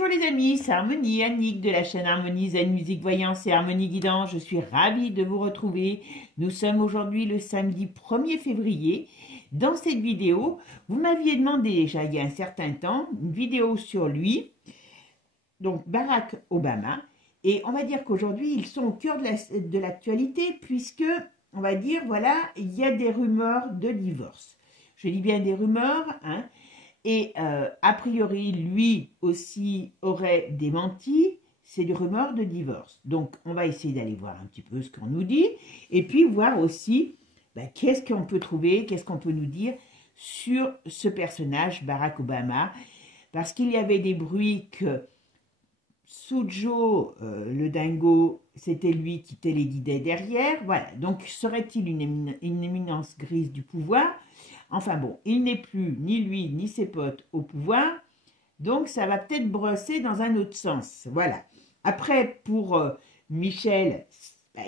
Bonjour les amis, c'est Harmonie, Annick de la chaîne Harmonie Zen Musique Voyance et Harmonie Guidance. Je suis ravie de vous retrouver. Nous sommes aujourd'hui le samedi 1er février. Dans cette vidéo, vous m'aviez demandé déjà il y a un certain temps une vidéo sur lui, donc Barack Obama. Et on va dire qu'aujourd'hui, ils sont au cœur de l'actualité puisque, on va dire, voilà, il y a des rumeurs de divorce. Je dis bien des rumeurs, hein. Et a priori, lui aussi aurait démenti ces rumeurs de divorce. Donc, on va essayer d'aller voir un petit peu ce qu'on nous dit, et puis voir aussi qu'est-ce qu'on peut trouver, qu'est-ce qu'on peut nous dire sur ce personnage, Barack Obama, parce qu'il y avait des bruits que Sujo, le dingo, c'était lui qui téléguidait derrière. Voilà, donc serait-il une éminence grise du pouvoir? Enfin bon, il n'est plus ni lui ni ses potes au pouvoir, donc ça va peut-être brosser dans un autre sens. Voilà. Après, pour Michel,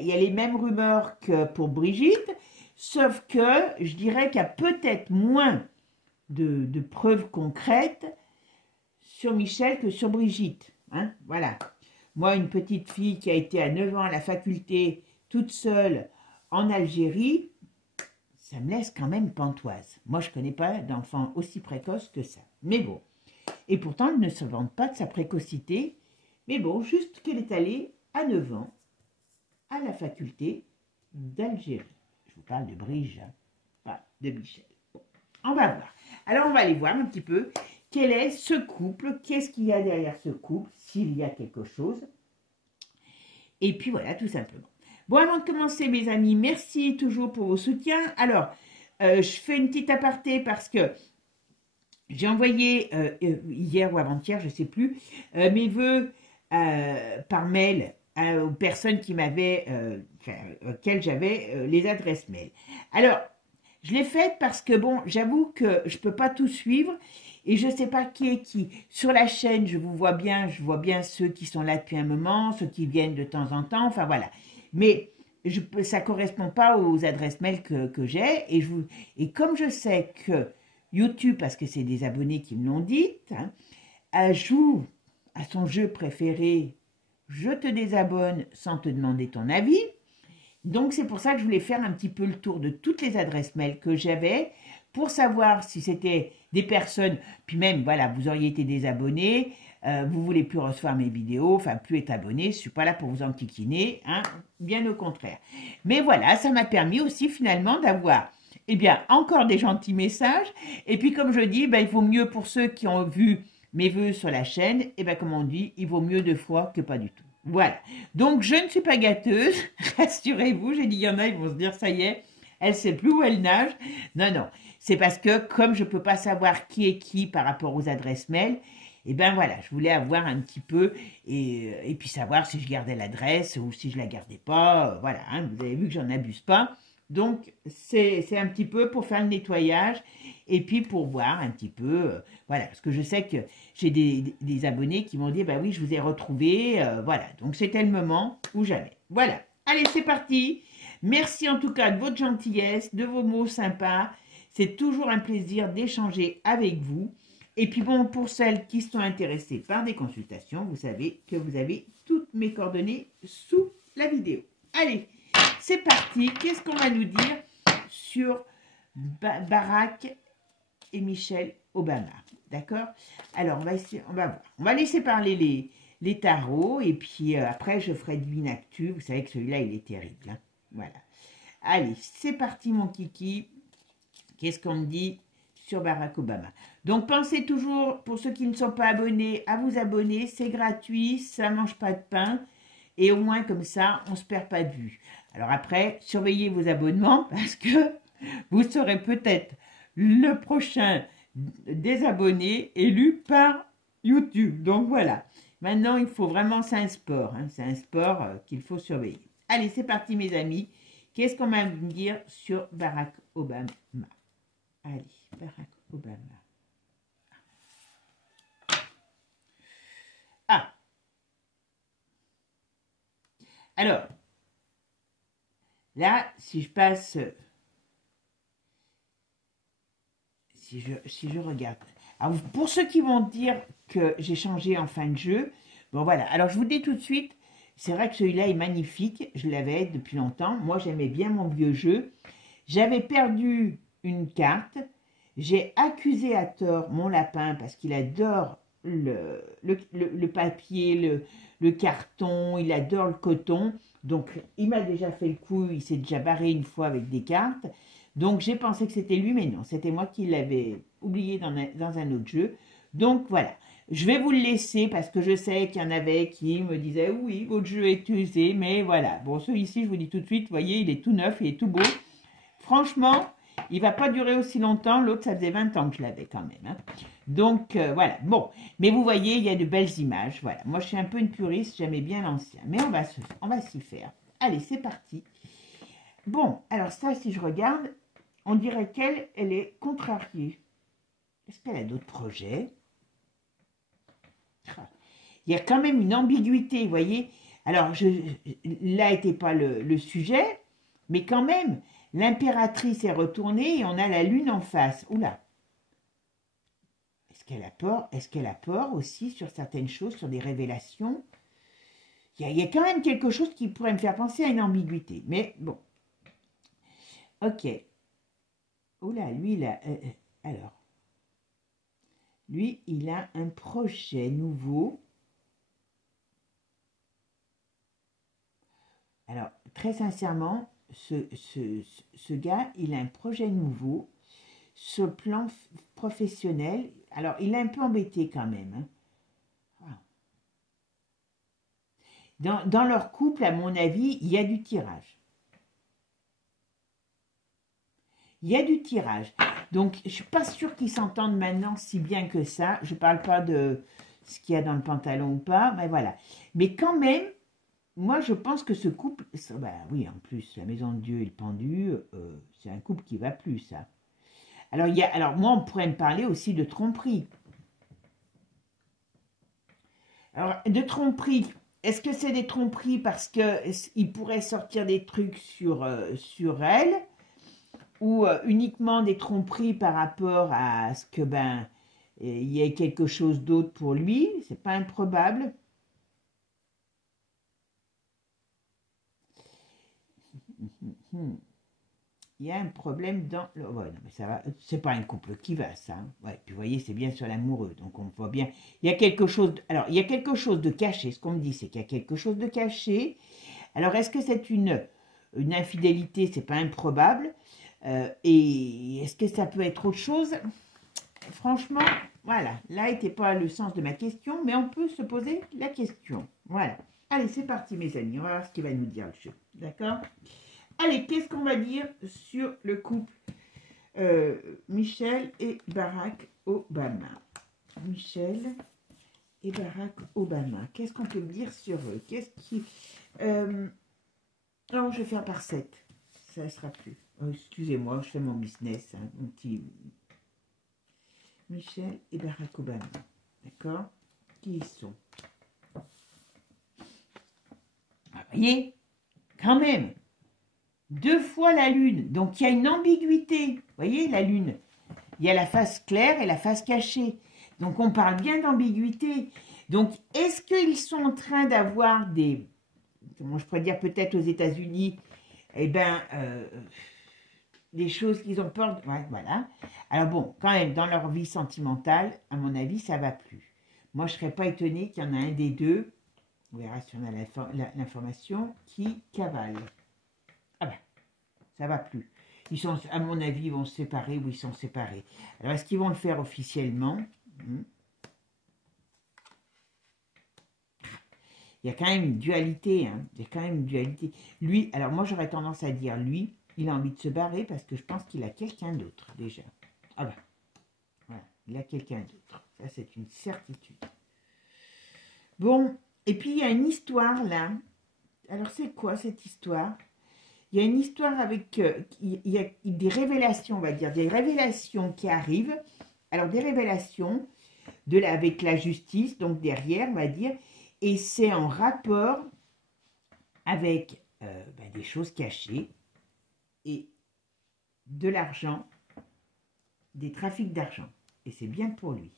il y a les mêmes rumeurs que pour Brigitte, sauf que je dirais qu'il y a peut-être moins de preuves concrètes sur Michel que sur Brigitte. Hein, voilà. Moi, une petite fille qui a été à 9 ans à la faculté, toute seule, en Algérie, ça me laisse quand même pantoise. Moi, je ne connais pas d'enfant aussi précoce que ça. Mais bon. Et pourtant, elle ne se vante pas de sa précocité. Mais bon, juste qu'elle est allée à 9 ans à la faculté d'Algérie. Je vous parle de Brigitte, pas de Michel. Bon, on va voir. Alors, on va aller voir un petit peu quel est ce couple, qu'est-ce qu'il y a derrière ce couple, s'il y a quelque chose. Et puis voilà, tout simplement. Bon, avant de commencer, mes amis, merci toujours pour vos soutiens. Alors, je fais une petite aparté parce que j'ai envoyé hier ou avant-hier, je ne sais plus, mes vœux par mail aux personnes qui m'avaient, auxquelles j'avais les adresses mail. Alors, je l'ai faite parce que, bon, j'avoue que je ne peux pas tout suivre et je ne sais pas qui est qui. Sur la chaîne, je vois bien ceux qui sont là depuis un moment, ceux qui viennent de temps en temps, enfin voilà. Mais ça ne correspond pas aux adresses mail que j'ai. Et comme je sais que YouTube, parce que c'est des abonnés qui me l'ont dit, hein, joue à son jeu préféré, je te désabonne sans te demander ton avis. Donc c'est pour ça que je voulais faire un petit peu le tour de toutes les adresses mail que j'avais pour savoir si c'était des personnes, puis même voilà, vous auriez été désabonné, vous voulez plus recevoir mes vidéos, enfin plus être abonné, je ne suis pas là pour vous enquiquiner, hein, bien au contraire. Mais voilà, ça m'a permis aussi finalement d'avoir encore des gentils messages, et puis comme je dis, il vaut mieux pour ceux qui ont vu mes vœux sur la chaîne, comme on dit, il vaut mieux 2 fois que pas du tout. Voilà, donc je ne suis pas gâteuse, rassurez-vous, j'ai dit il y en a, ils vont se dire ça y est, elle ne sait plus où elle nage. Non, non, c'est parce que comme je ne peux pas savoir qui est qui par rapport aux adresses mail, voilà, je voulais avoir un petit peu, et puis savoir si je gardais l'adresse ou si je la gardais pas, voilà, hein, vous avez vu que j'en abuse pas. Donc, c'est un petit peu pour faire le nettoyage et puis pour voir un petit peu, voilà, parce que je sais que j'ai des abonnés qui m'ont dit, bah oui, je vous ai retrouvé, voilà. Donc, c'était le moment ou jamais. Voilà. Allez, c'est parti. Merci en tout cas de votre gentillesse, de vos mots sympas. C'est toujours un plaisir d'échanger avec vous. Et puis bon, pour celles qui sont intéressées par des consultations, vous savez que vous avez toutes mes coordonnées sous la vidéo. Allez, c'est parti. Qu'est-ce qu'on va nous dire sur Barack et Michelle Obama? D'accord? Alors, on va voir. On va laisser parler les tarots et puis après, je ferai Divine Actu. Vous savez que celui-là, il est terrible. Hein? Voilà. Allez, c'est parti, mon kiki. Qu'est-ce qu'on me dit sur Barack Obama? Donc, pensez toujours, pour ceux qui ne sont pas abonnés, à vous abonner. C'est gratuit, ça ne mange pas de pain. Et au moins, comme ça, on ne se perd pas de vue. Alors après, surveillez vos abonnements parce que vous serez peut-être le prochain désabonné élu par YouTube. Donc voilà. Maintenant, il faut vraiment, c'est un sport. Hein, c'est un sport qu'il faut surveiller. Allez, c'est parti, mes amis. Qu'est-ce qu'on va me dire sur Barack Obama? Allez, Barack Obama. Ah. Alors, là, si je passe, si je regarde. Alors, pour ceux qui vont dire que j'ai changé en fin de jeu, bon voilà. Alors, je vous dis tout de suite, c'est vrai que celui-là est magnifique. Je l'avais depuis longtemps. Moi, j'aimais bien mon vieux jeu. J'avais perdu une carte. J'ai accusé à tort mon lapin parce qu'il adore le papier, le carton, il adore le coton. Donc, il m'a déjà fait le coup, il s'est déjà barré une fois avec des cartes. Donc, j'ai pensé que c'était lui, mais non, c'était moi qui l'avais oublié dans un autre jeu. Donc, voilà. Je vais vous le laisser parce que je sais qu'il y en avait qui me disaient oui, votre jeu est usé, mais voilà. Bon, celui-ci, je vous dis tout de suite, vous voyez, il est tout neuf, il est tout beau. Franchement, il ne va pas durer aussi longtemps. L'autre, ça faisait 20 ans que je l'avais quand même. Hein. Donc, voilà. Bon, mais vous voyez, il y a de belles images. Voilà. Moi, je suis un peu une puriste, j'aimais bien l'ancien. Mais on va s'y faire. Allez, c'est parti. Bon, alors ça, si je regarde, on dirait qu'elle, elle est contrariée. Est-ce qu'elle a d'autres projets? Il y a quand même une ambiguïté, vous voyez. Alors, là n'était pas le sujet, mais quand même, l'impératrice est retournée et on a la lune en face. Oula. Est-ce qu'elle a peur aussi sur certaines choses, sur des révélations? Il y a quand même quelque chose qui pourrait me faire penser à une ambiguïté. Mais bon. Ok. Oula, lui, là. Alors. Lui, il a un projet nouveau. Alors, très sincèrement, ce gars, il a un projet nouveau sur le plan professionnel. Alors, il est un peu embêté quand même. Hein. Dans leur couple, à mon avis, il y a du tirage. Il y a du tirage. Donc, je ne suis pas sûre qu'ils s'entendent maintenant si bien que ça. Je ne parle pas de ce qu'il y a dans le pantalon ou pas, mais voilà. Mais quand même, moi, je pense que ce couple... Ben oui, en plus, la maison de Dieu et le pendu, c'est un couple qui va plus, ça. Alors, moi, on pourrait me parler aussi de tromperie. Alors, de tromperie, est-ce que c'est des tromperies parce qu'il pourrait sortir des trucs sur elle ou uniquement des tromperies par rapport à ce que, il y ait quelque chose d'autre pour lui? C'est pas improbable. Il y a un problème dans le... Ouais, non, mais ça va. C'est pas un couple qui va, ça. Hein. Ouais, puis vous voyez, c'est bien sur l'amoureux. Donc on voit bien. Il y a quelque chose. Alors, il y a quelque chose de caché. Ce qu'on me dit, c'est qu'il y a quelque chose de caché. Alors, est-ce que c'est une infidélité? C'est pas improbable. Et est-ce que ça peut être autre chose? Franchement, voilà. Là n'était pas le sens de ma question, mais on peut se poser la question. Voilà. Allez, c'est parti, mes amis. On va voir ce qu'il va nous dire le jeu. D'accord? Allez, qu'est-ce qu'on va dire sur le couple Michelle et Barack Obama? Michelle et Barack Obama. Qu'est-ce qu'on peut dire sur eux? Qu'est-ce qui... non, je vais faire par 7. Ça ne sera plus. Oh, excusez-moi, je fais mon business. Hein, mon petit... Michelle et Barack Obama. D'accord? Qui ils sont? Ah, voyez? Quand même. 2 fois la lune. Donc, il y a une ambiguïté. Vous voyez, la lune. Il y a la face claire et la face cachée. Donc, on parle bien d'ambiguïté. Donc, est-ce qu'ils sont en train d'avoir des... Comment je pourrais dire, peut-être aux États-Unis, eh bien, des choses qu'ils ont peur de... Ouais, voilà. Alors bon, quand même, dans leur vie sentimentale, à mon avis, ça va plus. Moi, je ne serais pas étonnée qu'il y en a un des deux, on verra si on a l'information, qui cavale. Ah ben, ça va plus. Ils sont, à mon avis, ils vont se séparer ou ils sont séparés. Alors, est-ce qu'ils vont le faire officiellement? Il y a quand même une dualité. Hein. Il y a quand même une dualité. Lui, alors moi, j'aurais tendance à dire, lui, il a envie de se barrer parce que je pense qu'il a quelqu'un d'autre, déjà. Ah ben, voilà, il a quelqu'un d'autre. Ça, c'est une certitude. Bon, et puis, il y a une histoire, là. Alors, c'est quoi, cette histoire? Il y a une histoire avec... il y a des révélations, on va dire, des révélations qui arrivent. Alors, des révélations avec la justice, donc derrière, on va dire, et c'est en rapport avec des choses cachées et de l'argent, des trafics d'argent. et c'est bien pour lui.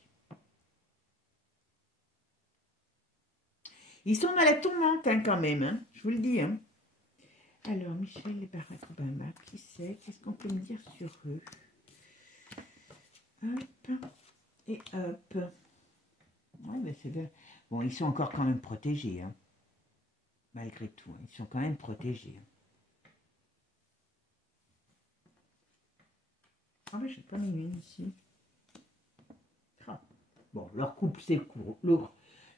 Ils sont dans la tourmente hein, quand même, hein, je vous le dis. Hein. Alors, Michel et Barack Obama, qui c'est? Qu'est-ce qu'on peut me dire sur eux? Hop, et hop. Ouais, ben c'est bien. Bon, ils sont encore quand même protégés, hein. Malgré tout, hein, ils sont quand même protégés. Hein. Ah ben, je n'ai pas mis une ici. Ah. Bon, leur couple s'écroule.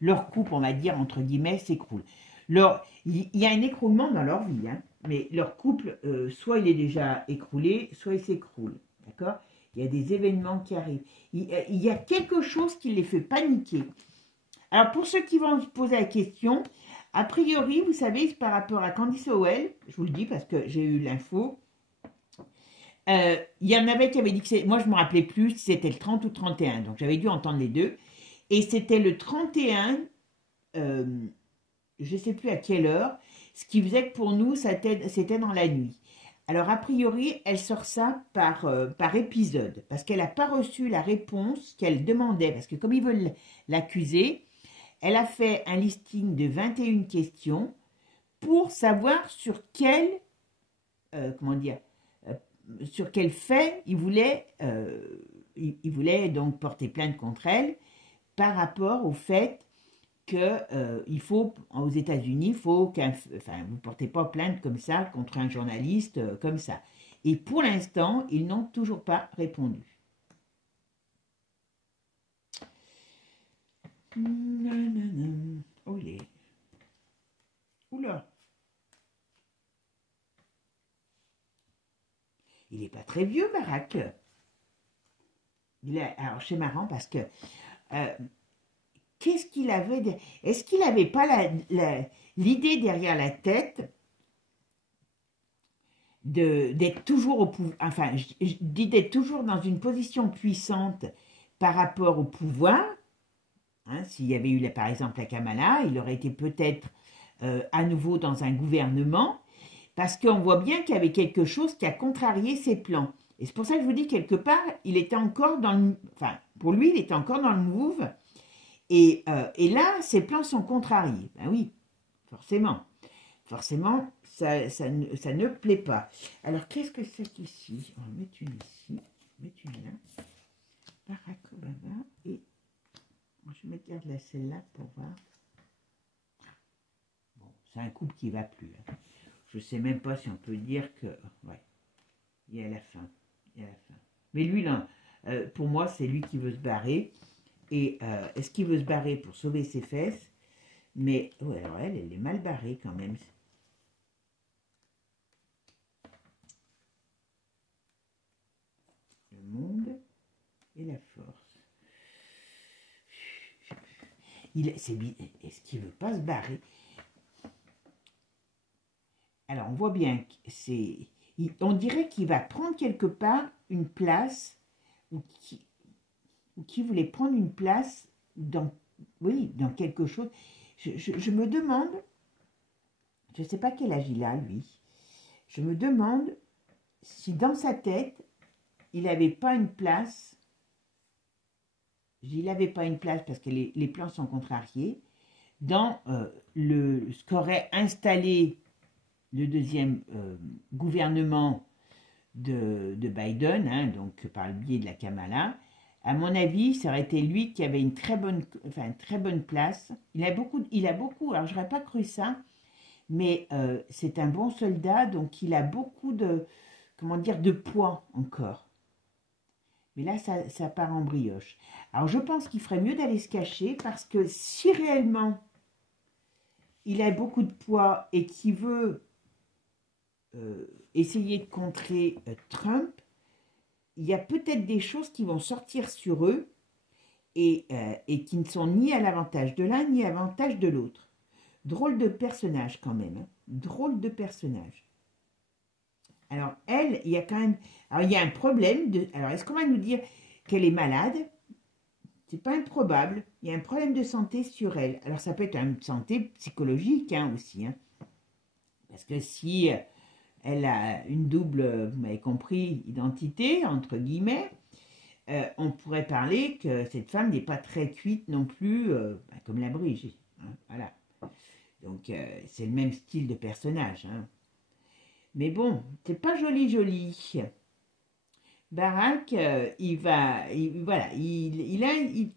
Leur couple, on va dire, entre guillemets, s'écroule. Il y a un écroulement dans leur vie, hein, mais leur couple, soit il est déjà écroulé, soit il s'écroule. D'accord? Il y a des événements qui arrivent. Il y a quelque chose qui les fait paniquer. Alors, pour ceux qui vont se poser la question, a priori, vous savez, par rapport à Candice Owell, je vous le dis parce que j'ai eu l'info, il y en avait qui avaient dit que c'est... Moi, je ne me rappelais plus si c'était le 30 ou le 31, donc j'avais dû entendre les deux. Et c'était le 31, je ne sais plus à quelle heure, ce qui faisait que pour nous, c'était dans la nuit. Alors, a priori, elle sort ça par épisode, parce qu'elle n'a pas reçu la réponse qu'elle demandait, parce que comme ils veulent l'accuser, elle a fait un listing de 21 questions pour savoir sur quel, sur quel fait il voulait donc porter plainte contre elle par rapport au fait que il faut, aux États-Unis, vous ne portez pas plainte comme ça contre un journaliste comme ça. Et pour l'instant, ils n'ont toujours pas répondu. Olé. Oula. Il n'est pas très vieux, Barack. Alors, c'est marrant parce que qu'est-ce qu'il avait? Est-ce qu'il n'avait pas l'idée derrière la tête d'être toujours au pouvoir, enfin, je dis d'être toujours dans une position puissante par rapport au pouvoir. Hein, s'il y avait eu, par exemple, la Kamala, il aurait été peut-être à nouveau dans un gouvernement, parce qu'on voit bien qu'il y avait quelque chose qui a contrarié ses plans. Et c'est pour ça que je vous dis, quelque part, il était encore dans le... Enfin, pour lui, il était encore dans le move. Et là, ses plans sont contrariés. Ben oui, forcément. Forcément, ça ne plaît pas. Alors, qu'est-ce que c'est qu'ici? On va mettre une ici, on va mettre une là. Barack Obama. Et je vais mettre là celle-là pour voir. Bon, c'est un couple qui ne va plus. Hein. Je ne sais même pas si on peut dire que... Ouais, il y a la fin. Il y a la fin. Mais lui, là, pour moi, c'est lui qui veut se barrer. Et est-ce qu'il veut se barrer pour sauver ses fesses? Mais ouais, alors elle est mal barrée quand même. Le monde et la force. Est-ce qu'il veut pas se barrer? Alors on voit bien que c'est... On dirait qu'il va prendre quelque part une place ou qui voulait prendre une place dans, oui, dans quelque chose. Je me demande, je ne sais pas quel âge il a, lui, je me demande si dans sa tête, il n'avait pas une place, il n'avait pas une place parce que les plans sont contrariés, dans ce qu'aurait installé le deuxième gouvernement de Biden, hein, donc par le biais de la Kamala. À mon avis, ça aurait été lui qui avait une très bonne place. Il a beaucoup, alors je n'aurais pas cru ça, mais c'est un bon soldat, donc il a beaucoup de, comment dire, de poids encore. Mais là, ça part en brioche. Alors je pense qu'il ferait mieux d'aller se cacher, parce que si réellement il a beaucoup de poids et qu'il veut essayer de contrer Trump, il y a peut-être des choses qui vont sortir sur eux et qui ne sont ni à l'avantage de l'un ni à l'avantage de l'autre. Drôle de personnage quand même. Hein. Drôle de personnage. Alors elle, il y a quand même... Alors il y a un problème de... Alors est-ce qu'on va nous dire qu'elle est malade? C'est pas improbable. Il y a un problème de santé sur elle. Alors ça peut être une santé psychologique hein, aussi. Hein. Parce que si... elle a une double, vous m'avez compris, identité, entre guillemets. on pourrait parler que cette femme n'est pas très cuite non plus, comme la Brigitte. Hein, voilà. Donc, c'est le même style de personnage. Hein. Mais bon, c'est pas joli, joli. Barack, voilà, il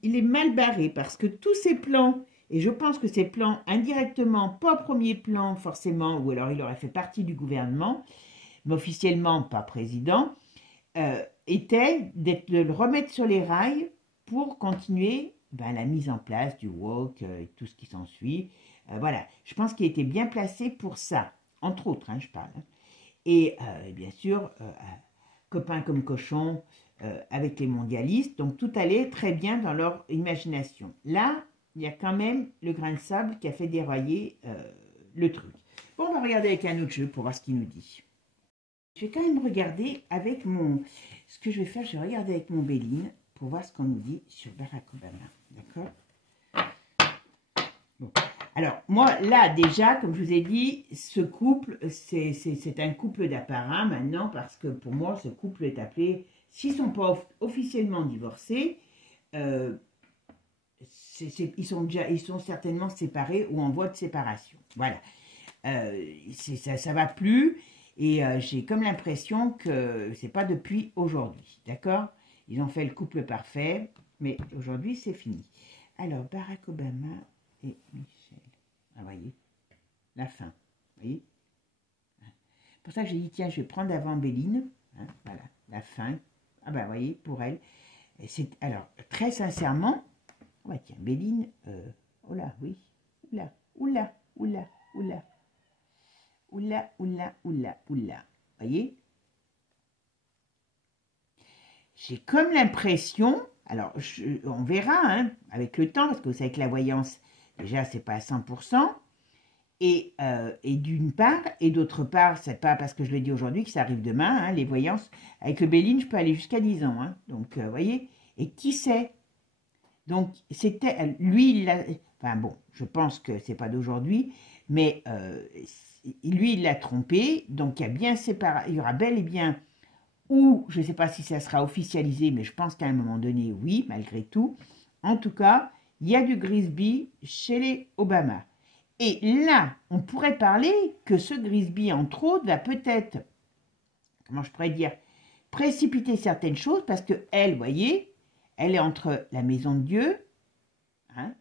est mal barré parce que tous ses plans, et je pense que ses plans indirectement, pas au premier plan forcément, ou alors il aurait fait partie du gouvernement, mais officiellement pas président, était de le remettre sur les rails pour continuer la mise en place du woke et tout ce qui s'ensuit. Voilà, je pense qu'il était bien placé pour ça, entre autres, hein, je parle. Hein. Et bien sûr, copains comme cochons avec les mondialistes, donc tout allait très bien dans leur imagination. Là, il y a quand même le grain de sable qui a fait dérailler le truc. Bon, on va regarder avec un autre jeu pour voir ce qu'il nous dit. Je vais quand même regarder avec mon... Ce que je vais faire, je vais regarder avec mon Béline pour voir ce qu'on nous dit sur Barack Obama. D'accord? Bon. Alors, moi, là, déjà, comme je vous ai dit, ce couple, c'est un couple d'apparat maintenant, parce que pour moi, ce couple est appelé, s'ils ne sont pas officiellement divorcés, ils sont certainement séparés ou en voie de séparation. Voilà. Ça va plus, et j'ai comme l'impression que c'est pas depuis aujourd'hui. D'accord? Ils ont fait le couple parfait, mais aujourd'hui, c'est fini. Alors, Barack Obama et Michelle. Ah, voyez, la fin, vous voyez. Pour ça, j'ai dit, tiens, je vais prendre avant Béline, hein, voilà, la fin. Ah ben, vous voyez, pour elle. Alors, très sincèrement, oh, tiens, Béline, oh là, oui, oula, oula, oula, oula, oula, oula, oula, oula, voyez. J'ai comme l'impression, alors, on verra, hein, avec le temps, parce que vous savez que la voyance, déjà, c'est pas à 100%, et d'une part, et d'autre part, c'est pas parce que je l'ai dit aujourd'hui que ça arrive demain, hein, les voyances, avec le Béline, je peux aller jusqu'à 10 ans, hein, donc, vous voyez, et qui sait? Donc, c'était, lui, enfin bon, je pense que c'est pas d'aujourd'hui, mais lui, il l'a trompé, donc il y a bien il y aura bel et bien, ou, je ne sais pas si ça sera officialisé, mais je pense qu'à un moment donné, oui, malgré tout, en tout cas, il y a du Grisby chez les Obama. Et là, on pourrait parler que ce Grisby, entre autres, va peut-être, comment je pourrais dire, précipiter certaines choses, parce que elle, voyez, elle est entre la maison de Dieu, hein,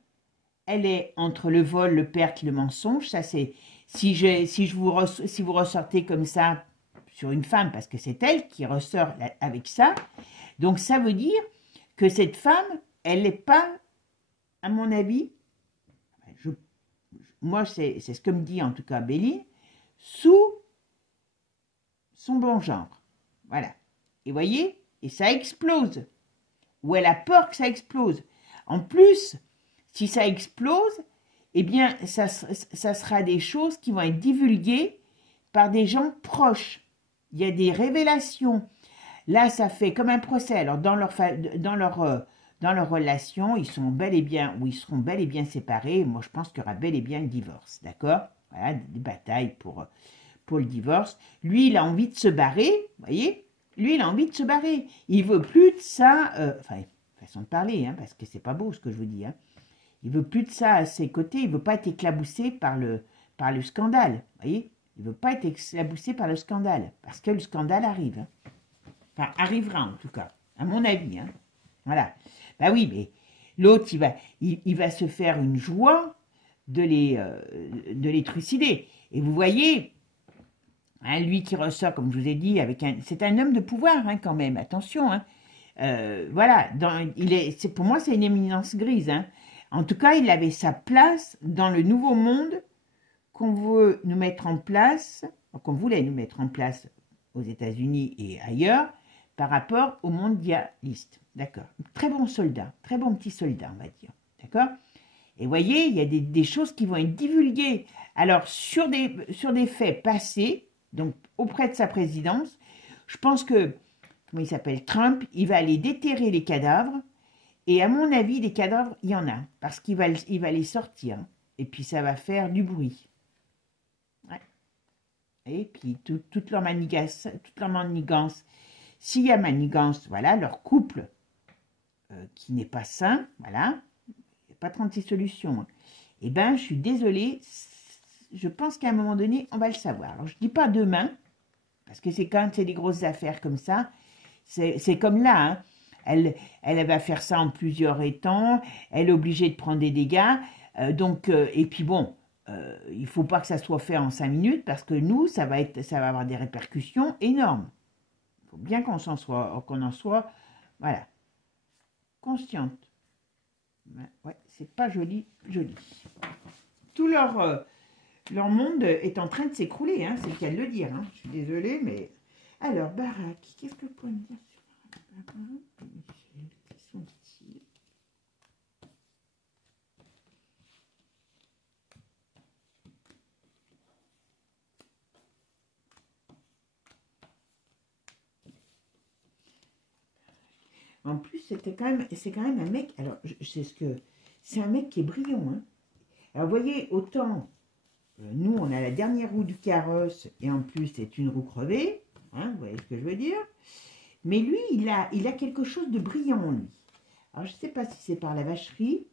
elle est entre le vol, le perte, le mensonge. Ça, c'est si vous ressortez comme ça sur une femme, parce que c'est elle qui ressort avec ça. Donc, ça veut dire que cette femme, elle n'est pas, à mon avis, moi, c'est ce que me dit en tout cas Béline, sous son bon genre. Voilà. Et voyez, et ça explose. Ou elle a peur que ça explose. En plus, si ça explose, eh bien, ça sera des choses qui vont être divulguées par des gens proches. Il y a des révélations. Là, ça fait comme un procès. Alors, dans leur relation, ils sont bel et bien, ou ils seront bel et bien séparés. Moi, je pense qu'il y aura bel et bien un divorce, d'accord? Voilà, des batailles pour le divorce. Lui, il a envie de se barrer, vous voyez? Lui, il a envie de se barrer. Il veut plus de ça, enfin, façon de parler, hein, parce que c'est pas beau ce que je vous dis, hein. Il veut plus de ça à ses côtés. Il veut pas être éclaboussé par le scandale, vous voyez? Il veut pas être éclaboussé par le scandale, parce que le scandale arrive, hein. Enfin, arrivera en tout cas, à mon avis, hein. Voilà. Ben oui, mais l'autre, il va se faire une joie de les trucider. Et vous voyez, hein, lui qui ressort, comme je vous ai dit, c'est un homme de pouvoir, hein, quand même, attention, hein. Voilà, pour moi, c'est une éminence grise, hein. En tout cas, il avait sa place dans le nouveau monde qu'on veut nous mettre en place, qu'on voulait nous mettre en place aux États-Unis et ailleurs, par rapport au mondialiste. D'accord. Très bon soldat, très bon petit soldat, on va dire. D'accord. Et voyez, il y a des choses qui vont être divulguées. Alors, sur des faits passés, donc auprès de sa présidence, je pense que, comment il s'appelle, Trump, il va aller déterrer les cadavres. Et à mon avis, des cadavres, il y en a. Parce qu'il va les sortir. Et puis, ça va faire du bruit. Ouais. Et puis, toute leur manigance. S'il y a manigance, voilà, leur couple qui n'est pas sain, voilà, il n'y a pas 36 solutions, hein. Eh bien, je suis désolée, je pense qu'à un moment donné, on va le savoir. Alors, je ne dis pas demain, parce que c'est quand même des grosses affaires comme ça, c'est comme là, hein. Elle va faire ça en plusieurs étangs, elle est obligée de prendre des dégâts, et puis bon, il ne faut pas que ça soit fait en 5 minutes, parce que nous, ça va avoir des répercussions énormes. Il faut bien qu'on en soit, voilà, consciente. Ouais, c'est pas joli. Tout leur monde est en train de s'écrouler, hein, c'est le cas de le dire. Hein. Je suis désolée, mais... Alors, Barak, qu'est-ce que vous pouvez me dire sur Barak? Qui sont-ils? En plus, c'est quand même un mec... Alors, c'est un mec qui est brillant, hein. Alors, vous voyez, autant... nous, on a la dernière roue du carrosse, et en plus, c'est une roue crevée. Hein, vous voyez ce que je veux dire? Mais lui, il a quelque chose de brillant en lui. Alors, je ne sais pas si c'est par la vacherie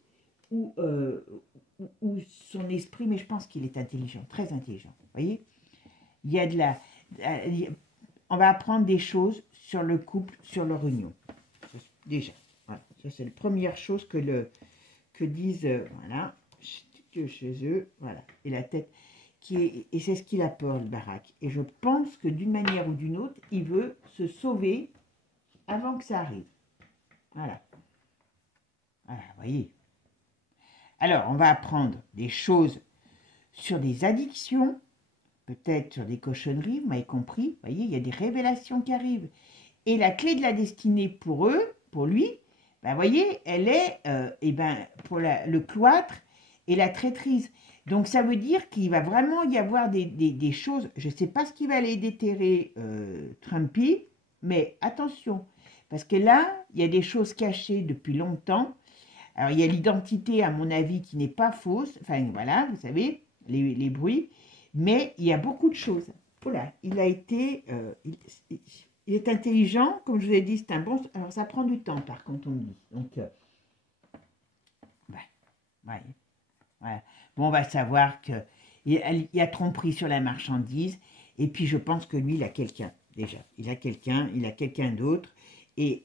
ou son esprit, mais je pense qu'il est intelligent, très intelligent. Vous voyez? Il y a on va apprendre des choses sur le couple, sur leur union. Déjà, voilà. Ça, c'est la première chose que disent, voilà, chez eux, voilà. Et la tête... et c'est ce qu'il apporte, le Barak. Et je pense que d'une manière ou d'une autre, il veut se sauver avant que ça arrive. Voilà. Voilà, vous voyez. Alors, on va apprendre des choses sur des addictions, peut-être sur des cochonneries, vous m'avez compris. Vous voyez, il y a des révélations qui arrivent. Et la clé de la destinée pour eux, pour lui, ben, vous voyez, elle est pour le cloître et la traîtrise. Donc, ça veut dire qu'il va vraiment y avoir des choses, je ne sais pas ce qui va aller déterrer Trumpy, mais attention, parce que là, il y a des choses cachées depuis longtemps. Alors, il y a l'identité, à mon avis, qui n'est pas fausse, enfin, voilà, vous savez, les bruits, mais il y a beaucoup de choses. Voilà, il a été, il est intelligent, comme je vous ai dit, c'est un bon... Alors, ça prend du temps, par contre, on me dit. Donc, ouais. Bon, on va savoir qu'il y a tromperie sur la marchandise. Et puis, je pense que lui, il a quelqu'un, déjà. Il a quelqu'un d'autre. Et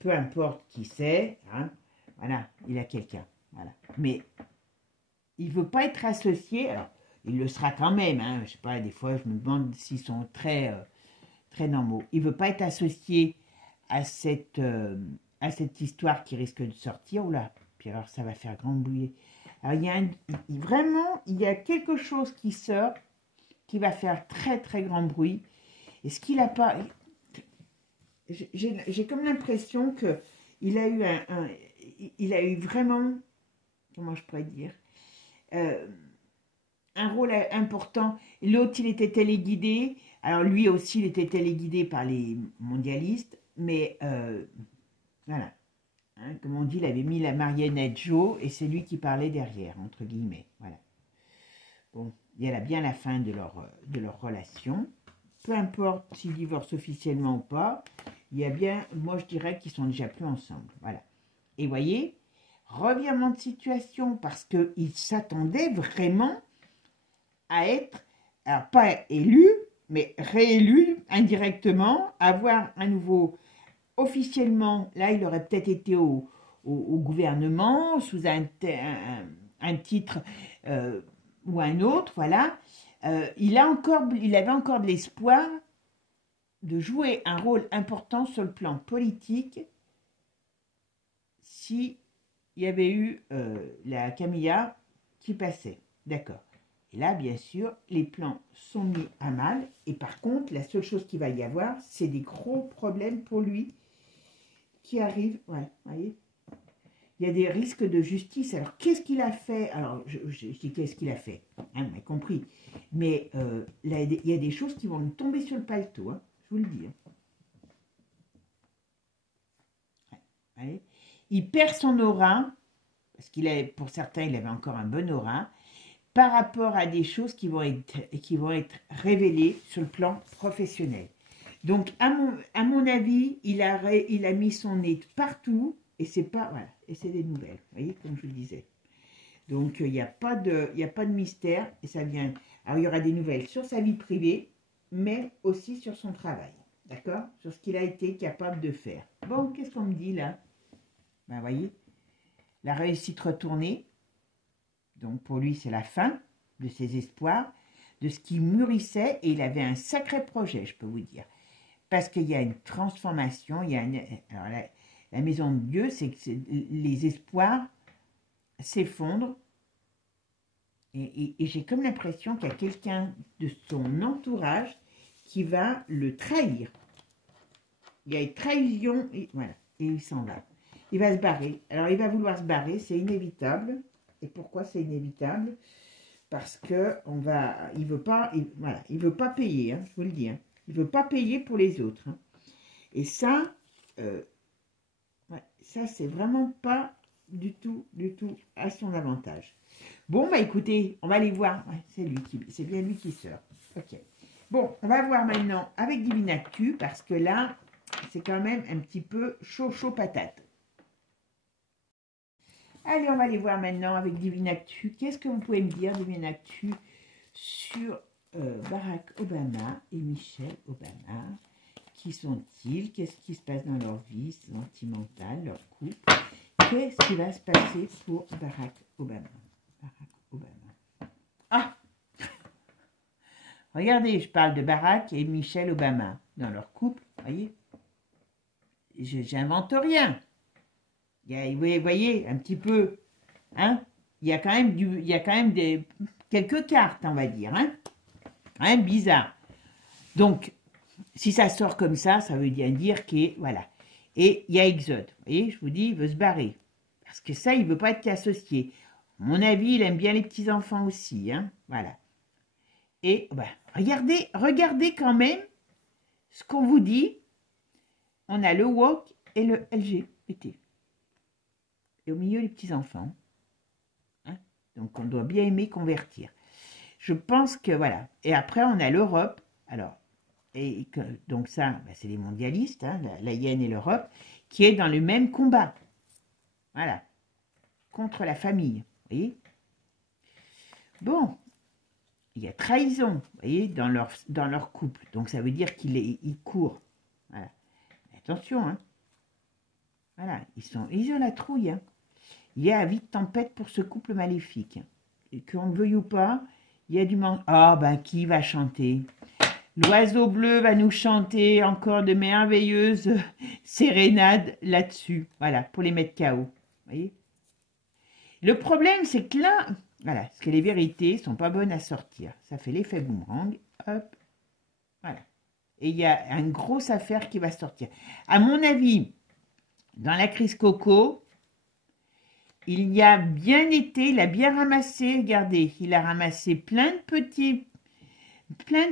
peu importe qui c'est, hein, voilà, il a quelqu'un. Voilà. Mais il ne veut pas être associé. Alors, il le sera quand même. Hein, je ne sais pas, des fois, je me demande s'ils sont très normaux. Il ne veut pas être associé à cette histoire qui risque de sortir. Oula, puis alors, ça va faire grand bruit. Alors, il y a quelque chose qui sort, qui va faire très, très grand bruit. Et ce qu'il a pas... J'ai comme l'impression qu'il a eu il a eu vraiment, comment je pourrais dire, un rôle important. L'autre, il était téléguidé. Alors, lui aussi, il était téléguidé par les mondialistes. Mais, voilà. Hein, comme on dit, il avait mis la marionnette Joe et c'est lui qui parlait derrière, entre guillemets. Voilà. Bon, il y a bien la fin de leur relation. Peu importe s'ils divorcent officiellement ou pas, il y a bien, moi je dirais qu'ils sont déjà plus ensemble. Voilà. Et voyez, revirement de situation parce qu'ils s'attendaient vraiment à être, alors pas élu, mais réélu indirectement, avoir un nouveau... Officiellement, là, il aurait peut-être été au gouvernement, sous un titre ou un autre, voilà. Il avait encore de l'espoir de jouer un rôle important sur le plan politique s'il y avait eu la Camilla qui passait. D'accord. Et là, bien sûr, les plans sont mis à mal. Et par contre, la seule chose qu'il va y avoir, c'est des gros problèmes pour lui qui arrive, ouais, voyez, il y a des risques de justice. Alors, qu'est-ce qu'il a fait? Alors, je dis qu'est-ce qu'il a fait, hein, vous m'avez compris. Mais là, il y a des choses qui vont lui tomber sur le paletot, hein, je vous le dis. Hein. Ouais, il perd son aura, parce pour certains, il avait encore un bon aura, par rapport à des choses qui vont être révélées sur le plan professionnel. Donc, à mon avis, il a mis son nez partout, et c'est pas, voilà, et c'est des nouvelles, vous voyez, comme je vous le disais. Donc, il n'y a pas de mystère, et ça vient, alors il y aura des nouvelles sur sa vie privée, mais aussi sur son travail, d'accord? Sur ce qu'il a été capable de faire. Bon, qu'est-ce qu'on me dit là? Ben, voyez, la réussite retournée, donc pour lui, c'est la fin de ses espoirs, de ce qui mûrissait, et il avait un sacré projet, je peux vous dire. Parce qu'il y a une transformation, il y a alors la maison de Dieu, c'est que les espoirs s'effondrent, et j'ai comme l'impression qu'il y a quelqu'un de son entourage qui va le trahir. Il y a une trahison, et voilà, et il s'en va. Il va se barrer. Alors, il va vouloir se barrer, c'est inévitable. Et pourquoi c'est inévitable? Parce que il veut pas, voilà, il veut pas payer, hein, je vous le dis. Hein. Il veut pas payer pour les autres. Hein. Et ça, ouais, ça c'est vraiment pas du tout à son avantage. Bon, bah écoutez, on va aller voir. Ouais, c'est bien lui qui sort. Ok. Bon, on va voir maintenant avec Divinactu, parce que là, c'est quand même un petit peu chaud patate. Allez, on va aller voir maintenant avec Divinactu. Qu'est-ce que vous pouvez me dire, Divinactu, sur Barack Obama et Michelle Obama? Qui sont-ils? Qu'est-ce qui se passe dans leur vie sentimentale, leur couple? Qu'est-ce qui va se passer pour Barack Obama? Barack Obama. Ah! Regardez, je parle de Barack et Michelle Obama dans leur couple, voyez? J'invente rien. Vous voyez, un petit peu, hein? Il y a quand même quelques cartes, on va dire, hein? Quand même bizarre. Donc, si ça sort comme ça veut bien dire que, voilà. Et il y a Exode, vous voyez, je vous dis, il veut se barrer. Parce que ça, il ne veut pas être associé. À mon avis, il aime bien les petits-enfants aussi, hein? Voilà. Et, ben, regardez quand même ce qu'on vous dit. On a le woke et le LGBT. Et au milieu, les petits-enfants. Hein? Donc, on doit bien aimer convertir. Je pense que, voilà. Et après, on a l'Europe. Alors, donc ça, ben, c'est les mondialistes, hein, la hyène et l'Europe, qui est dans le même combat. Voilà. Contre la famille. Vous voyez? Bon. Il y a trahison, vous voyez, dans leur couple. Donc, ça veut dire qu'il court. Voilà. Attention, hein. Voilà. Ils ont la trouille, hein. Il y a avis de tempête pour ce couple maléfique. Et qu'on le veuille ou pas, il y a du mensonge. Ah, ben, qui va chanter? L'oiseau bleu va nous chanter encore de merveilleuses sérénades là-dessus. Voilà, pour les mettre KO. Vous voyez? Le problème, c'est que là, voilà, parce que les vérités ne sont pas bonnes à sortir. Ça fait l'effet boomerang. Hop. Voilà. Et il y a une grosse affaire qui va sortir. À mon avis, dans la crise Coco, il a bien ramassé, regardez, il a ramassé plein de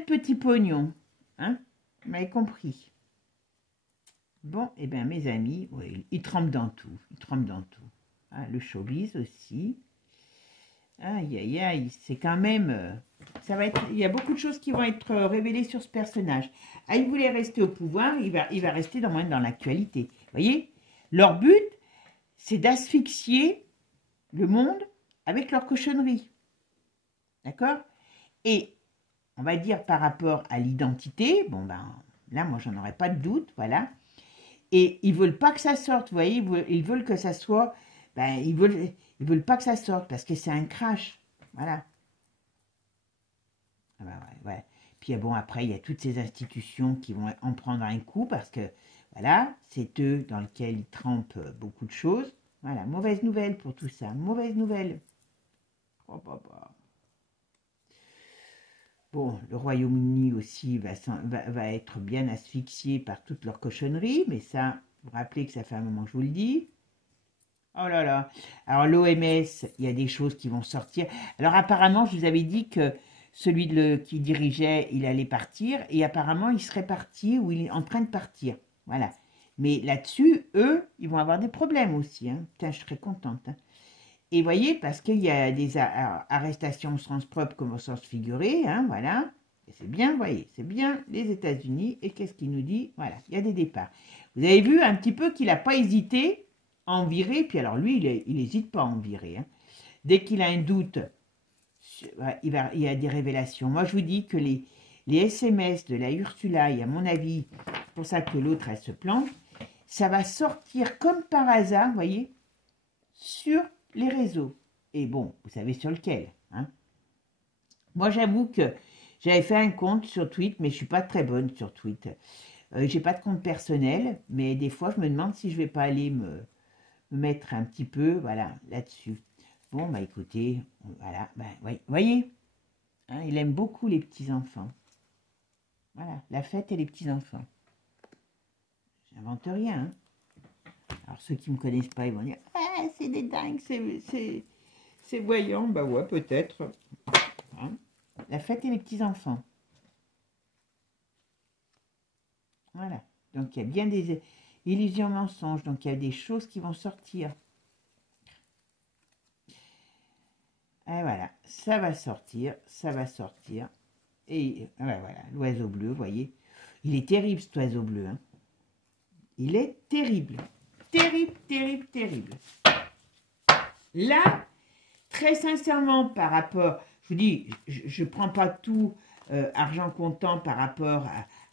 petits pognons. Hein? Vous m'avez compris. Bon, eh bien, mes amis, oui, ils trempent dans tout. Ils trempent dans tout. Ah, le showbiz aussi. Aïe, aïe, aïe, c'est quand même... il y a beaucoup de choses qui vont être révélées sur ce personnage. Ah, il voulait rester au pouvoir, il va rester dans l'actualité. Vous voyez? Leur but, c'est d'asphyxier le monde avec leur cochonnerie. D'accord? Et on va dire par rapport à l'identité, bon ben, là, moi, j'en aurais pas de doute, voilà. Et ils veulent pas que ça sorte, vous voyez? Ils veulent que ça soit... Ben, ils veulent pas que ça sorte parce que c'est un crash. Voilà. Ah ben ouais. Puis bon, après, il y a toutes ces institutions qui vont en prendre un coup parce que, voilà, c'est eux dans lesquels ils trempent beaucoup de choses. Voilà, mauvaise nouvelle pour tout ça. Mauvaise nouvelle. Oh, bah. Bon, le Royaume-Uni aussi va être bien asphyxié par toute leur cochonnerie, mais ça, vous vous rappelez que ça fait un moment que je vous le dis. Oh là là. Alors l'OMS, il y a des choses qui vont sortir. Alors apparemment, je vous avais dit que celui qui dirigeait, il allait partir, et apparemment, il serait parti ou il est en train de partir. Voilà. Mais là-dessus, eux, ils vont avoir des problèmes aussi. Hein. Putain, je serais contente. Hein. Et vous voyez, parce qu'il y a des arrestations au sens propre comme au sens figuré, hein, voilà. C'est bien, vous voyez, c'est bien les États-Unis. Et qu'est-ce qu'il nous dit? Voilà, il y a des départs. Vous avez vu un petit peu qu'il n'a pas hésité à en virer, puis alors lui, il n'hésite pas à en virer. Hein. Dès qu'il a un doute, il y a des révélations. Moi, je vous dis que les SMS de la Ursula, et à mon avis, c'est pour ça que l'autre, elle se plante, ça va sortir comme par hasard, vous voyez, sur les réseaux. Et bon, vous savez sur lequel. Hein. Moi, j'avoue que j'avais fait un compte sur Twitter, mais je ne suis pas très bonne sur Twitter. J'ai pas de compte personnel, mais des fois, je me demande si je vais pas aller me mettre un petit peu, voilà, là-dessus. Bon, bah écoutez, voilà, bah, ouais, voyez, hein, il aime beaucoup les petits-enfants. Voilà, la fête et les petits-enfants. J'invente rien. Hein. Alors, ceux qui ne me connaissent pas, ils vont dire « Ah, c'est des dingues, c'est voyant. » Bah ouais, peut-être. Hein. La fête et les petits-enfants. Voilà. Donc, il y a bien des illusions mensonges. Donc, il y a des choses qui vont sortir. Et voilà, ça va sortir, ça va sortir. Et ouais, voilà, l'oiseau bleu, vous voyez. Il est terrible, cet oiseau bleu. Hein. Il est terrible. Terrible, terrible, terrible. Là, très sincèrement, par rapport, je vous dis, je ne prends pas tout argent comptant par rapport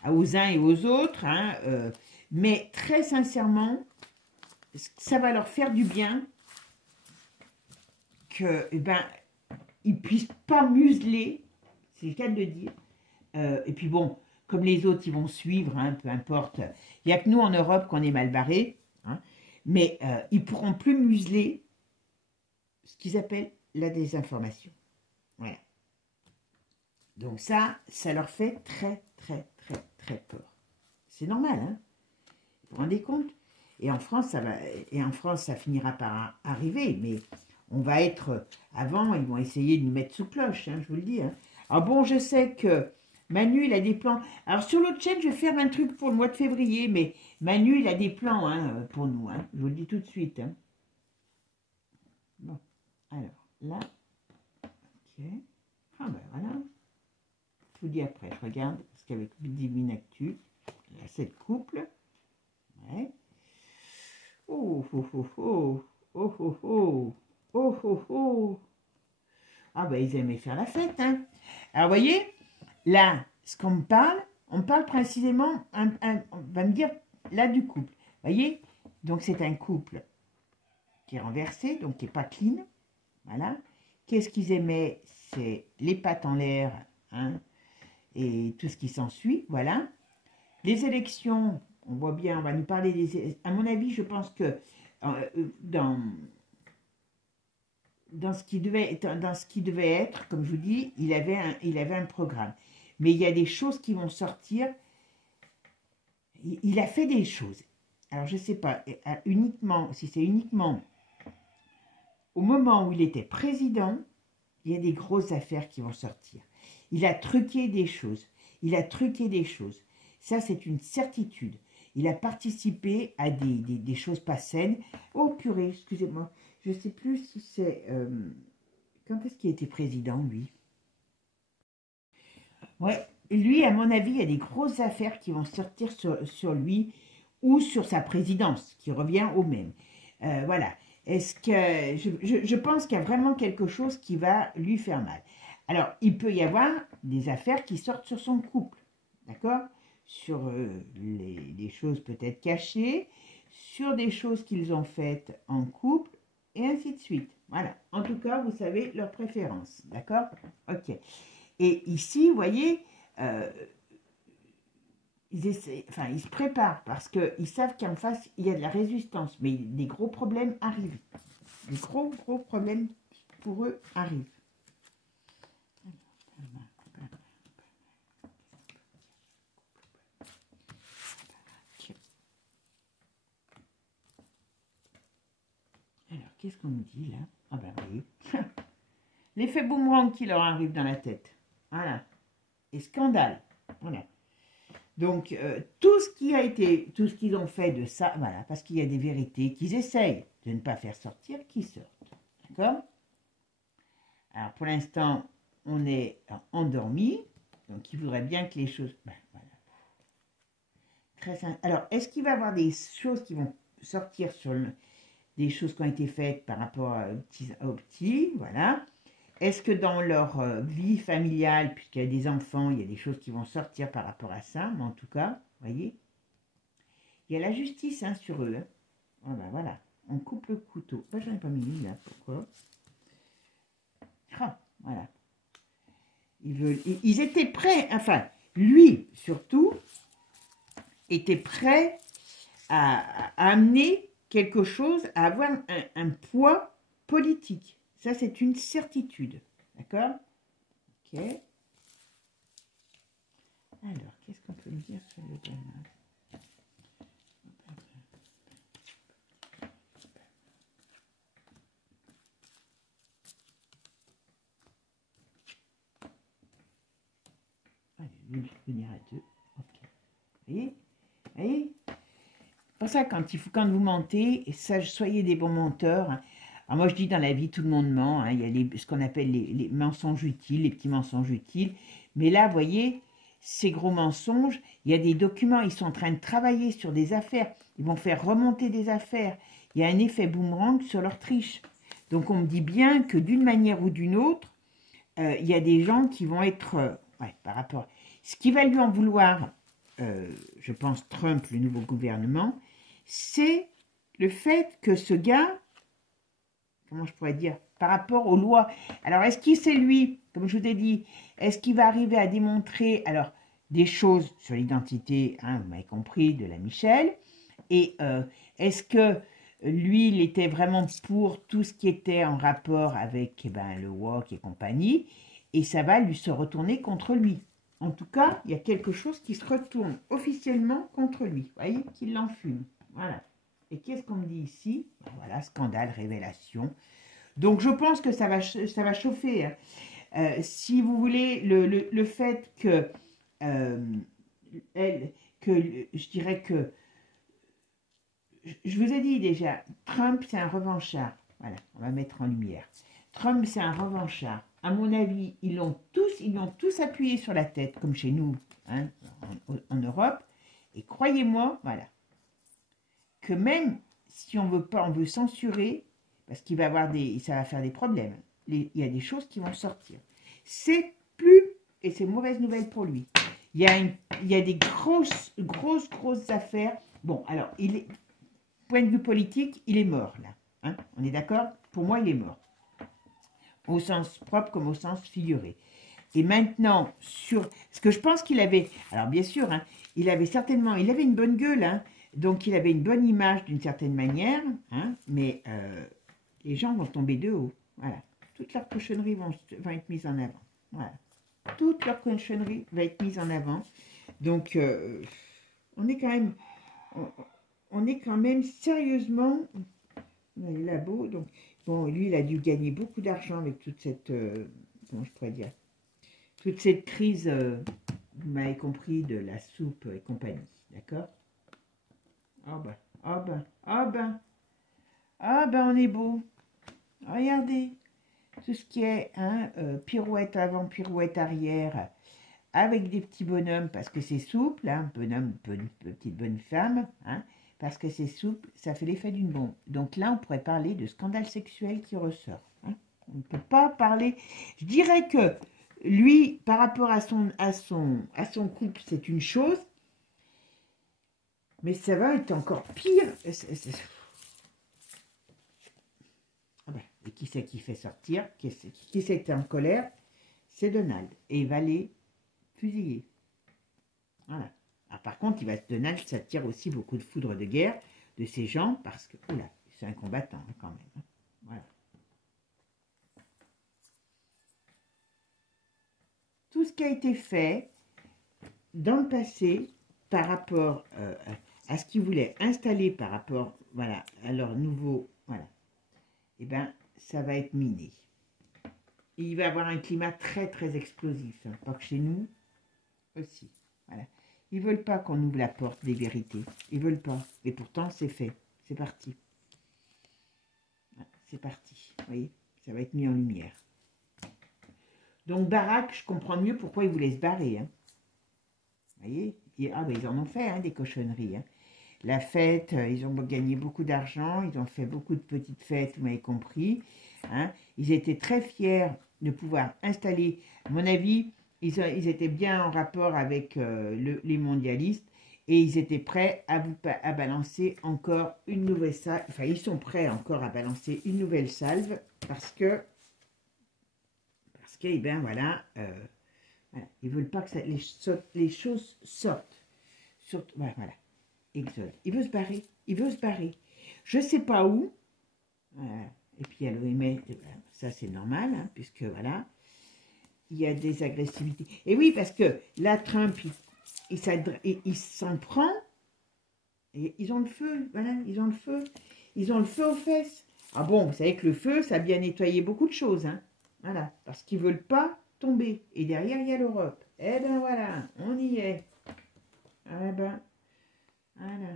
aux uns et aux autres, hein, mais très sincèrement, ça va leur faire du bien que, eh ben, ils ne puissent pas museler, c'est le cas de le dire. Et puis bon, comme les autres, ils vont suivre, hein, peu importe. Il n'y a que nous en Europe qu'on est mal barrés, hein, mais ils ne pourront plus museler ce qu'ils appellent la désinformation. Voilà. Donc ça leur fait très, très, très, très peur. C'est normal, hein. Vous vous rendez compte? Et en France, ça finira par arriver, mais on va être... Avant, ils vont essayer de nous mettre sous cloche, hein, je vous le dis. Hein. Alors bon, je sais que Manu, il a des plans. Alors sur l'autre chaîne, je vais faire un truc pour le mois de février, mais Manu, il a des plans hein, pour nous. Hein, je vous le dis tout de suite. Hein. Bon, alors là, ok. Ah ben voilà. Je vous dis après, je regarde, parce qu'avec Divine Actu, il y a cette couple. Ouais. Oh, oh, oh, oh, oh, oh, oh, oh, oh, oh. Ah ben ils aimaient faire la fête, hein. Alors vous voyez, là, ce qu'on me parle, on parle précisément, on va me dire, là du couple. Vous voyez, donc c'est un couple qui est renversé, donc qui n'est pas clean, voilà. Qu'est-ce qu'ils aimaient? C'est les pattes en l'air, hein, et tout ce qui s'ensuit, voilà. Les élections, on voit bien, on va nous parler des... À mon avis, je pense que dans ce qui devait être, comme je vous dis, il avait un programme. Mais il y a des choses qui vont sortir. Il a fait des choses. Alors, je ne sais pas, si c'est uniquement au moment où il était président, il y a des grosses affaires qui vont sortir. Il a truqué des choses. Ça, c'est une certitude. Il a participé à des choses pas saines. Oh purée, excusez-moi. Je ne sais plus si c'est... quand est-ce qu'il était président, lui? Ouais, lui, à mon avis, il y a des grosses affaires qui vont sortir sur lui ou sur sa présidence, qui revient au même. Voilà. Est-ce que... Je pense qu'il y a vraiment quelque chose qui va lui faire mal. Alors, il peut y avoir des affaires qui sortent sur son couple, d'accord? Sur les choses peut-être cachées, sur des choses qu'ils ont faites en couple, et ainsi de suite. Voilà. En tout cas, vous savez leurs préférences, d'accord? Ok. Et ici, vous voyez, ils se préparent parce qu'ils savent qu'en face, il y a de la résistance, mais des gros problèmes arrivent. Des gros problèmes pour eux arrivent. Alors, qu'est-ce qu'on nous dit là? Ah ben oui. L'effet boomerang qui leur arrive dans la tête. Voilà. Et scandale. Voilà. Donc, tout ce qu'ils ont fait de ça, voilà, parce qu'il y a des vérités qu'ils essayent de ne pas faire sortir, qui sortent. D'accord? Alors, pour l'instant, on est endormi. Donc, il faudrait bien que les choses... Ben, voilà. Très simple. Alors, est-ce qu'il va y avoir des choses qui vont sortir sur des choses qui ont été faites par rapport aux petits, voilà. Est-ce que dans leur vie familiale, puisqu'il y a des enfants, il y a des choses qui vont sortir par rapport à ça, mais en tout cas, vous voyez, il y a la justice hein, sur eux. Hein. Oh ben voilà, on coupe le couteau. Ben, j'en ai pas mis une là, pourquoi? Ah, voilà. Ils étaient prêts, enfin, lui surtout, était prêt à amener quelque chose, à avoir un poids politique. Ça, c'est une certitude. D'accord? Ok. Alors, qu'est-ce qu'on peut me dire sur le Danemark? Allez, je vais venir à deux. Ok. Vous voyez? C'est pour ça, quand vous mentez, soyez des bons menteurs. Hein. Alors moi, je dis dans la vie, tout le monde ment. Hein. Il y a ce qu'on appelle les mensonges utiles, les petits mensonges utiles. Mais là, vous voyez, ces gros mensonges, il y a des documents, ils sont en train de travailler sur des affaires. Ils vont faire remonter des affaires. Il y a un effet boomerang sur leur triche. Donc, on me dit bien que d'une manière ou d'une autre, il y a des gens qui vont être... ouais, par rapport... Ce qui va lui en vouloir, je pense, Trump, le nouveau gouvernement, c'est le fait que ce gars, comment je pourrais dire, par rapport aux lois, alors est-ce qu'il c'est lui, comme je vous ai dit, est-ce qu'il va arriver à démontrer, alors, des choses sur l'identité, hein, vous m'avez compris, de la Michelle, et est-ce que lui, il était vraiment pour tout ce qui était en rapport avec le wok et compagnie, et ça va lui se retourner contre lui. En tout cas, il y a quelque chose qui se retourne officiellement contre lui. Vous voyez, qu'il l'enfume. Voilà. Et qu'est-ce qu'on me dit ici? Voilà, scandale, révélation. Donc, je pense que ça va chauffer. Hein. Si vous voulez, le fait que, je dirais que, je vous ai dit déjà, Trump, c'est un revanchard. Voilà, on va mettre en lumière. Trump, c'est un revanchard. À mon avis, ils l'ont tous appuyé sur la tête, comme chez nous, hein, en Europe. Et croyez-moi, voilà, que même si on veut pas, on veut censurer, parce qu'il va avoir ça va faire des problèmes. Il y a des choses qui vont sortir. C'est plus, et c'est mauvaise nouvelle pour lui. Il y a des grosses affaires. Bon, alors, point de vue politique, il est mort, là. Hein, on est d'accord? Pour moi, il est mort. Au sens propre comme au sens figuré. Et maintenant, ce que je pense qu'il avait, alors bien sûr, hein, il avait une bonne gueule, hein, donc il avait une bonne image d'une certaine manière, hein, mais les gens vont tomber de haut. Voilà. Toutes leurs cochonneries vont être mises en avant. Voilà. Toute leur cochonnerie va être mise en avant. Donc, on est quand même sérieusement dans les labos. Donc, bon, lui, il a dû gagner beaucoup d'argent avec toute cette, comment je pourrais dire, toute cette crise, vous m'avez compris, de la soupe et compagnie, d'accord? On est beau. Regardez, tout ce qui est hein, pirouette avant, pirouette arrière, avec des petits bonhommes, parce que c'est souple, hein, bonhomme, petite bonne femme, hein, parce que c'est souple, ça fait l'effet d'une bombe. Donc là, on pourrait parler de scandale sexuel qui ressort. Hein. On ne peut pas parler... Je dirais que lui, par rapport à son couple, c'est une chose, mais ça va être encore pire. Ah ben, et qui c'est qui fait sortir? Qui c'est qui est en colère? C'est Donald. Et il va les fusiller. Voilà. Alors, par contre, Donald, ça tire aussi beaucoup de foudre de guerre de ces gens, parce que, oula, c'est un combattant hein, quand même. Hein. Voilà. Tout ce qui a été fait dans le passé par rapport à ce qu'ils voulaient installer par rapport voilà, à leur nouveau, voilà, eh bien, ça va être miné. Et il va y avoir un climat très explosif, hein, pas que chez nous aussi. Voilà. Ils ne veulent pas qu'on ouvre la porte des vérités. Ils ne veulent pas. Et pourtant, c'est fait. C'est parti. C'est parti. Vous voyez, ça va être mis en lumière. Donc, Barack, je comprends mieux pourquoi il voulait se barrer. Hein. Vous voyez, ah, ben, ils en ont fait hein, des cochonneries. Hein. la fête, ils ont gagné beaucoup d'argent, ils ont fait beaucoup de petites fêtes, vous m'avez compris. Hein. Ils étaient très fiers de pouvoir installer, à mon avis, ils étaient bien en rapport avec les mondialistes et ils étaient prêts à balancer encore une nouvelle salve. Enfin, ils sont prêts encore à balancer une nouvelle salve parce que eh bien voilà, voilà, ils veulent pas que les choses sortent. Voilà, voilà. Exode. Il veut se barrer. Il veut se barrer. Je sais pas où. Et puis à l'OMS, ça c'est normal, hein, puisque voilà, il y a des agressivités. Et oui, parce que là, Trump, il s'en prend, et ils ont le feu, voilà, ils ont le feu. Ils ont le feu aux fesses. Ah bon, vous savez que le feu, ça a bien nettoyé beaucoup de choses, hein. Voilà, parce qu'ils ne veulent pas tomber. Et derrière, il y a l'Europe. Eh ben voilà, on y est. Ah ben, voilà.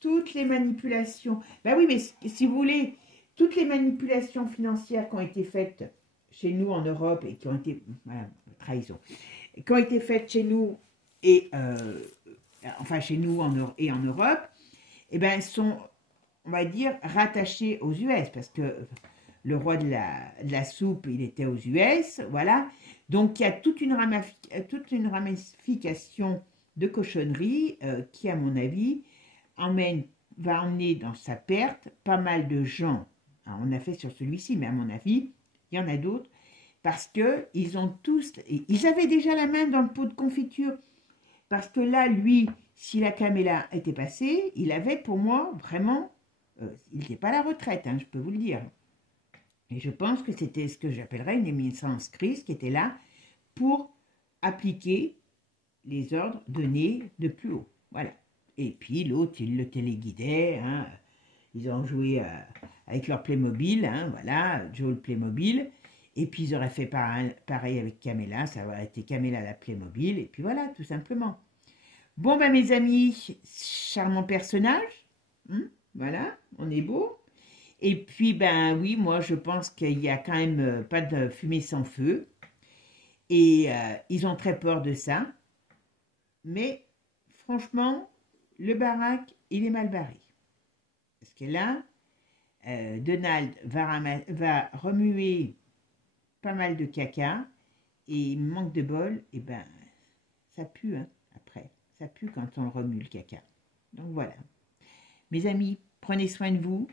Toutes les manipulations. Ben oui, mais si vous voulez, toutes les manipulations financières qui ont été faites chez nous en Europe et qui ont été, voilà, trahison, qui ont été faites chez nous et, enfin chez nous et en Europe, eh ben, sont, on va dire, rattachées aux US parce que le roi de la soupe, il était aux US, voilà. Donc, il y a toute une ramification de cochonneries qui, à mon avis, va emmener dans sa perte pas mal de gens. Alors, on a fait sur celui-ci, mais à mon avis, il y en a d'autres, parce qu'ils ont tous... Ils avaient déjà la main dans le pot de confiture, parce que là, lui, si la caméra était passée, il avait pour moi, vraiment, il n'était pas à la retraite, hein, je peux vous le dire. Et je pense que c'était ce que j'appellerais une éminence grise qui était là pour appliquer les ordres donnés de plus haut. Voilà. Et puis l'autre, il le téléguidait. Hein. Ils ont joué avec leur Playmobil. Hein, voilà, Joe le Playmobil. Et puis ils auraient fait pareil avec Camilla. Ça aurait été Camilla la Playmobil. Et puis voilà, tout simplement. Bon, ben mes amis, charmant personnage. Voilà, on est beau. Et puis, ben oui, moi, je pense qu'il n'y a quand même pas de fumée sans feu. Et ils ont très peur de ça. Mais, franchement, le baraque, il est mal barré. Parce que là, Donald va remuer pas mal de caca. Et manque de bol, et ben, ça pue, hein, après. Ça pue quand on remue le caca. Donc, voilà. Mes amis, prenez soin de vous.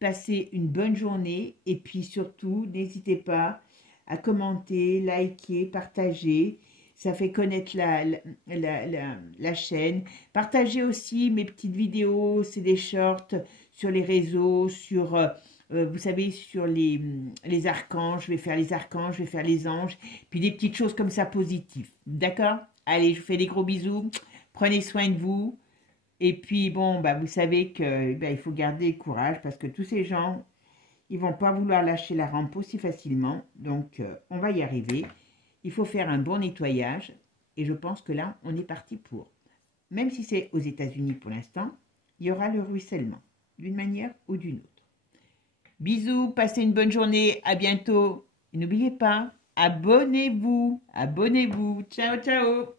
Passez une bonne journée et puis surtout, n'hésitez pas à commenter, liker, partager. Ça fait connaître la chaîne. Partagez aussi mes petites vidéos, c'est des shorts sur les réseaux, sur, vous savez, sur les archanges. Je vais faire les archanges, je vais faire les anges, puis des petites choses comme ça positives. D'accord? Allez, je vous fais des gros bisous. Prenez soin de vous. Et puis, bon, bah, vous savez qu'il faut garder courage parce que tous ces gens, ils vont pas vouloir lâcher la rampe aussi facilement. Donc, on va y arriver. Il faut faire un bon nettoyage. Et je pense que là, on est parti pour. Même si c'est aux États-Unis pour l'instant, il y aura le ruissellement, d'une manière ou d'une autre. Bisous, passez une bonne journée. À bientôt. Et n'oubliez pas, abonnez-vous. Abonnez-vous. Ciao, ciao.